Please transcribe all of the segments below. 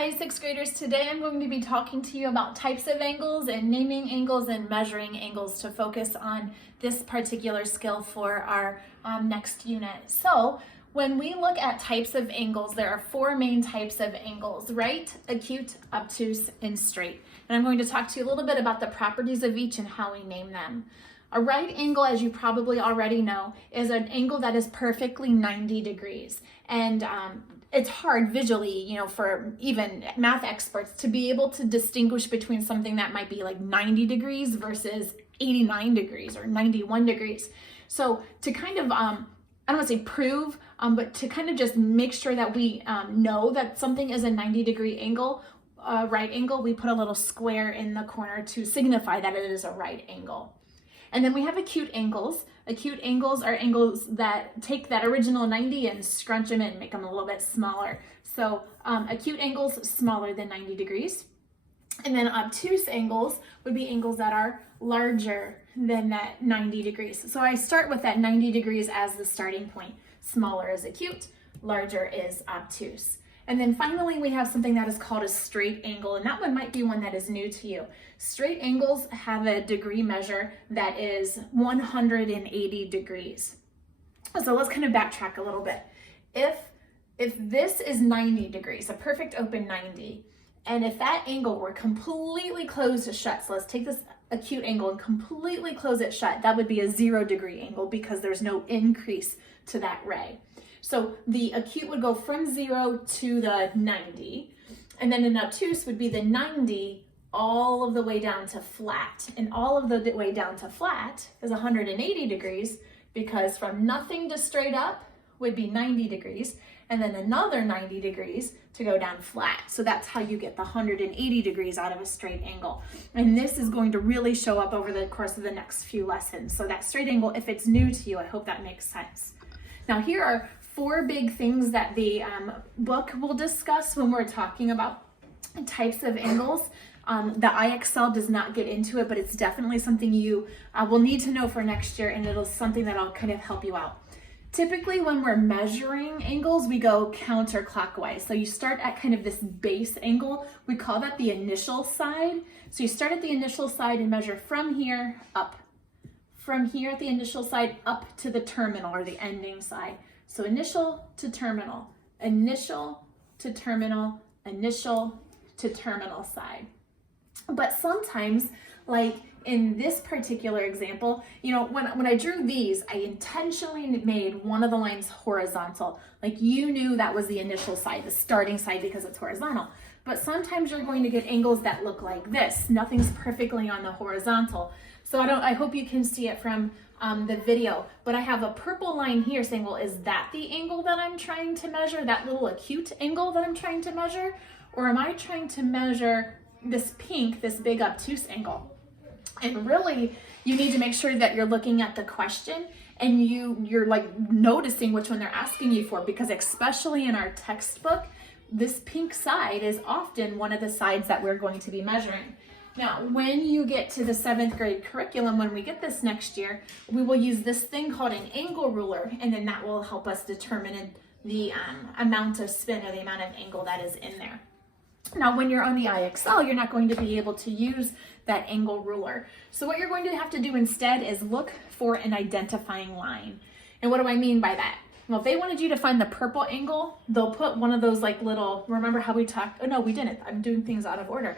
Hi, sixth graders. Today I'm going to be talking to you about types of angles and naming angles and measuring angles to focus on this particular skill for our next unit. So when we look at types of angles, there are four main types of angles: right, acute, obtuse, and straight. And I'm going to talk to you a little bit about the properties of each and how we name them. A right angle, as you probably already know, is an angle that is perfectly 90 degrees. And it's hard visually, for even math experts to be able to distinguish between something that might be like 90 degrees versus 89 degrees or 91 degrees. So to kind of, I don't want to say prove, but to kind of just make sure that we know that something is a 90-degree angle, right angle, we put a little square in the corner to signify that it is a right angle. And then we have acute angles. Acute angles are angles that take that original 90 and scrunch them in, make them a little bit smaller. So acute angles smaller than 90 degrees. And then obtuse angles would be angles that are larger than that 90 degrees. So I start with that 90 degrees as the starting point. Smaller is acute, larger is obtuse. And then finally, we have something that is called a straight angle, and that one might be one that is new to you. Straight angles have a degree measure that is 180 degrees. So let's kind of backtrack a little bit. If this is 90 degrees, a perfect open 90, and if that angle were completely closed shut, so let's take this acute angle and completely close it shut, that would be a 0-degree angle because there's no increase to that ray. So the acute would go from 0 to the 90, and then an obtuse would be the 90 all of the way down to flat. And all of the way down to flat is 180 degrees because from nothing to straight up would be 90 degrees, and then another 90 degrees to go down flat. So that's how you get the 180 degrees out of a straight angle. And this is going to really show up over the course of the next few lessons. So that straight angle, if it's new to you, I hope that makes sense. Now here are four big things that the book will discuss when we're talking about types of angles. The IXL does not get into it, but it's definitely something you will need to know for next year, and it'll something that'll kind of help you out. Typically, when we're measuring angles, we go counterclockwise. So you start at kind of this base angle. We call that the initial side. So you start at the initial side and measure from here up. From here at the initial side up to the terminal or the ending side. So initial to terminal, initial to terminal, initial to terminal side. But sometimes, like in this particular example, when I drew these, I intentionally made one of the lines horizontal. Like you knew that was the initial side, the starting side, because it's horizontal. But sometimes you're going to get angles that look like this. Nothing's perfectly on the horizontal. So I hope you can see it from the video, but I have a purple line here saying, well, is that the angle that I'm trying to measure, that little acute angle that I'm trying to measure? Or am I trying to measure this pink, this big obtuse angle? And really, you need to make sure that you're looking at the question and you're like noticing which one they're asking you for, because especially in our textbook, this pink side is often one of the sides that we're going to be measuring. Now, when you get to the 7th grade curriculum, when we get this next year, we will use this thing called an angle ruler, and then that will help us determine the amount of spin or the amount of angle that is in there. Now, when you're on the IXL, you're not going to be able to use that angle ruler. So what you're going to have to do instead is look for an identifying line. And what do I mean by that? Well, if they wanted you to find the purple angle, they'll put one of those like little, remember how we talked? Oh no, we didn't. I'm doing things out of order.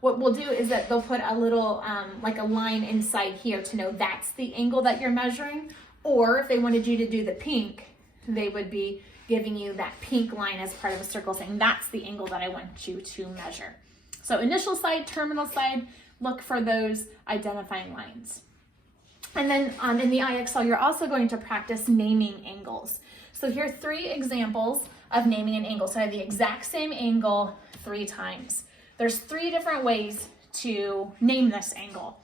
What we'll do is that they'll put a little, like a line inside here to know that's the angle that you're measuring. Or if they wanted you to do the pink, they would be giving you that pink line as part of a circle saying that's the angle that I want you to measure. So initial side, terminal side, look for those identifying lines. And then in the IXL, you're also going to practice naming angles. So here are 3 examples of naming an angle. So I have the exact same angle 3 times. There's 3 different ways to name this angle.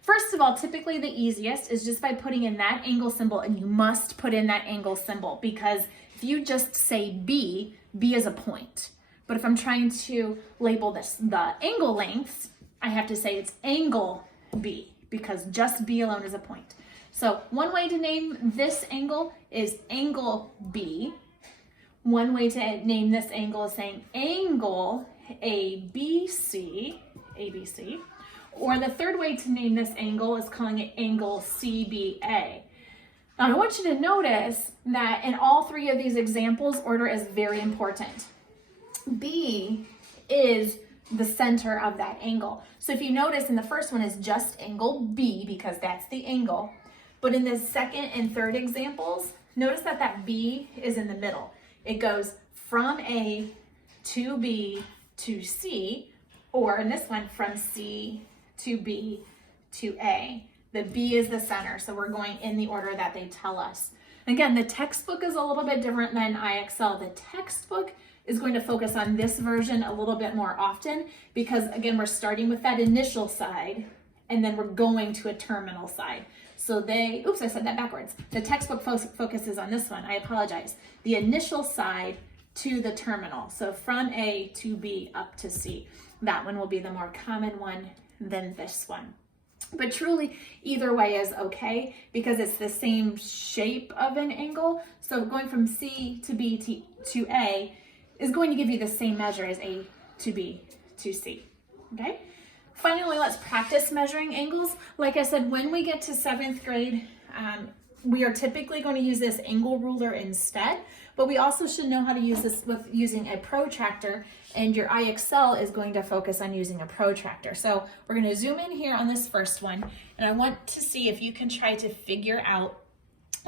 First of all, typically the easiest is just by putting in that angle symbol, and you must put in that angle symbol, because if you just say B, B is a point. But if I'm trying to label this, the angle lengths, I have to say it's angle B, because just B alone is a point. So one way to name this angle is angle B. One way to name this angle is saying angle, ABC, or the third way to name this angle is calling it angle CBA. Now I want you to notice that in all three of these examples, order is very important. B is the center of that angle. So if you notice in the first one is just angle B because that's the angle. But in the second and third examples, notice that that B is in the middle. It goes from A to B to C, or in this one from C to B to A. The B is the center, so we're going in the order that they tell us. Again, the textbook is a little bit different than IXL. The textbook is going to focus on this version a little bit more often because, again, we're starting with that initial side and then we're going to a terminal side. So oops, I said that backwards. The textbook focuses on this one. I apologize. The initial side to the terminal. So from A to B up to C. That one will be the more common one than this one. But truly, either way is okay because it's the same shape of an angle. So going from C to B to A is going to give you the same measure as A to B to C, okay? Finally, let's practice measuring angles. Like I said, when we get to 7th grade, we are typically going to use this angle ruler instead, but we also should know how to use this with using a protractor, and your IXL is going to focus on using a protractor. So we're going to zoom in here on this first one, and I want to see if you can try to figure out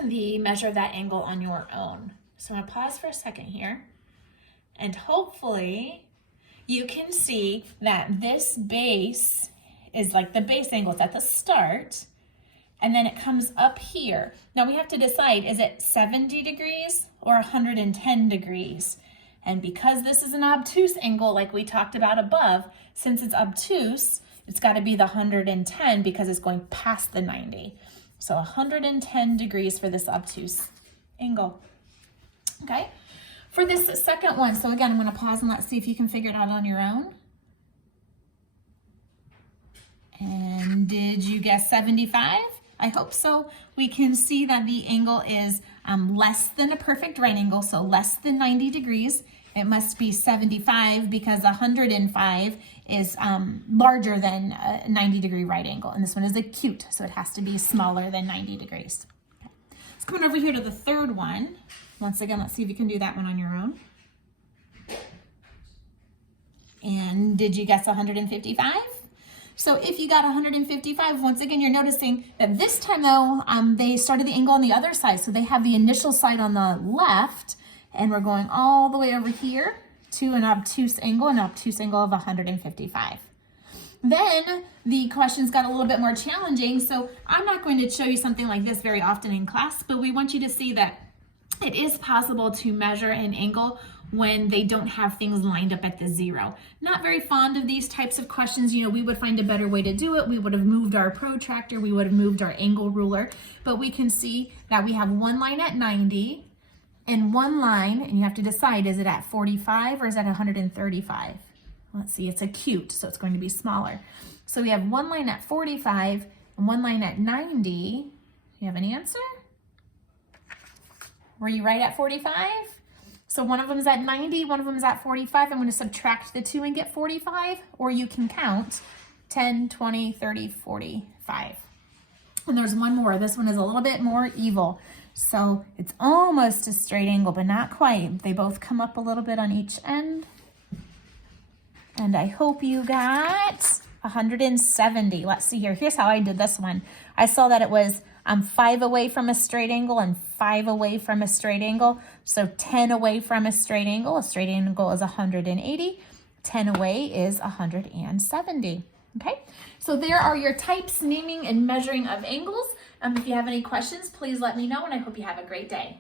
the measure of that angle on your own. So I'm going to pause for a second here, and hopefully you can see that this base is like the base angle. It's at the start, and then it comes up here. Now we have to decide, is it 70 degrees or 110 degrees? And because this is an obtuse angle like we talked about above, since it's obtuse, it's gotta be the 110 because it's going past the 90. So 110 degrees for this obtuse angle, okay? For this second one, so again, I'm gonna pause and let's see if you can figure it out on your own. And did you guess 75? I hope so. We can see that the angle is less than a perfect right angle, so less than 90 degrees. It must be 75 because 105 is larger than a 90-degree right angle, and this one is acute, so it has to be smaller than 90 degrees. Okay. Let's come on over here to the third one. Once again, let's see if you can do that one on your own. And did you guess 155? So if you got 155, once again, you're noticing that this time though, they started the angle on the other side. So they have the initial side on the left, and we're going all the way over here to an obtuse angle of 155. Then the questions got a little bit more challenging. So I'm not going to show you something like this very often in class, but we want you to see that it is possible to measure an angle when they don't have things lined up at the zero. Not very fond of these types of questions. You know, we would find a better way to do it. We would have moved our protractor, we would have moved our angle ruler, but we can see that we have one line at 90 and one line, and you have to decide, is it at 45 or is it at 135? Let's see, it's acute, so it's going to be smaller. So we have one line at 45 and one line at 90. You have an answer? Were you right at 45? So one of them is at 90, one of them is at 45. I'm going to subtract the two and get 45, or you can count 10, 20, 30, 45. And there's one more. This one is a little bit more evil. So it's almost a straight angle, but not quite. They both come up a little bit on each end. And I hope you got 170. Let's see here. Here's how I did this one. I saw that it was 5 away from a straight angle and 5 away from a straight angle. So 10 away from a straight angle is 180. 10 away is 170. Okay, so there are your types, naming, and measuring of angles. If you have any questions, please let me know, and I hope you have a great day.